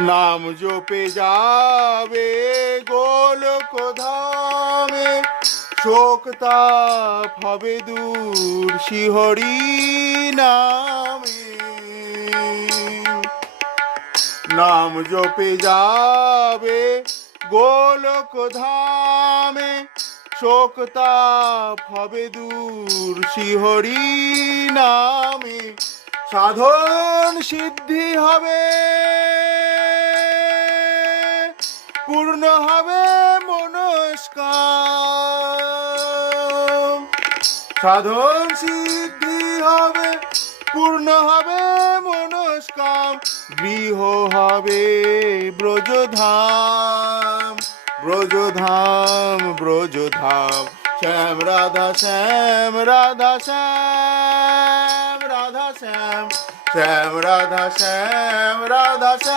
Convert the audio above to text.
নাম জপে যাবে গোলক ধামে, শোক তাপ হবে দূর শিহরি নামে। নাম জপে যাবে গোলক ধামে, শোক তাপ হবে দূর শিহরি নামে। সাধন সিদ্ধি হবে, পূর্ণ হবে মনস্কাম। সাধন সিদ্ধি হবে, পূর্ণ হবে মনস্কাম। গৃহ হবে ব্রজধাম, ব্রজধাম, ব্রজধাম। শ্যাম রাধা শ্যাম, রাধা শ্যাম, রাধা শ্যাম, শ্যাম রাধা শ্যাম, রাধা শ্যাম।